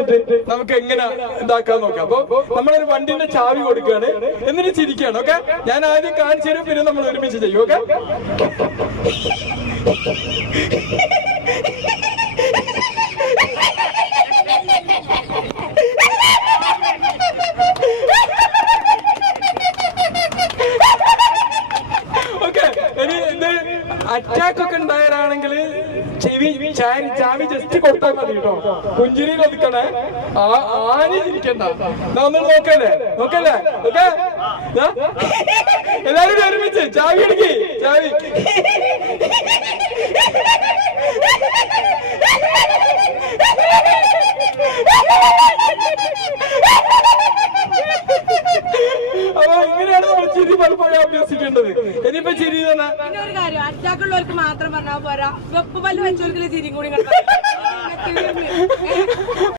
എടുത്തിട്ട് നമുക്ക് എങ്ങനെ ഇതാക്കാൻ നോക്കാം. അപ്പൊ നമ്മളൊരു വണ്ടിന്റെ ചാവി കൊടുക്കുകയാണ്, എന്നിട്ട് ചിരിക്കുകയാണ്. ഓക്കെ, ഞാൻ ആദ്യം കാണിച്ചു തരും, പിന്നെ നമ്മൾ ഒരുമിച്ച് ചെയ്യും. ഓക്കെ, അറ്റാക്ക് ഒക്കെ ഉണ്ടായാലാണെങ്കിൽ ചാവി ജസ്റ്റ് കൊടുത്താൽ മതി കേട്ടോ. പുഞ്ചിരിയിൽ ഒതുക്കണേ, ആനി ചിരിക്കണ്ട. ഒന്ന് നോക്കല്ലേ ഓക്കെ. എല്ലാരും ഒരുമിച്ച് ചാവി എടുക്കി, ചാവി. അപ്പൊ ഇങ്ങനെയാണ് നമ്മൾ ചിരി പലപ്പോഴും അഭ്യസിക്കേണ്ടത്. ഇനിയിപ്പോ ചിരി തന്നെ ഒരു കാര്യം, അറ്റാക്കുള്ളവർക്ക് മാത്രം പറഞ്ഞാൽ പോരാ, വെപ്പ് പല്ല് വെച്ചവർക്ക് ചിരിയും കൂടി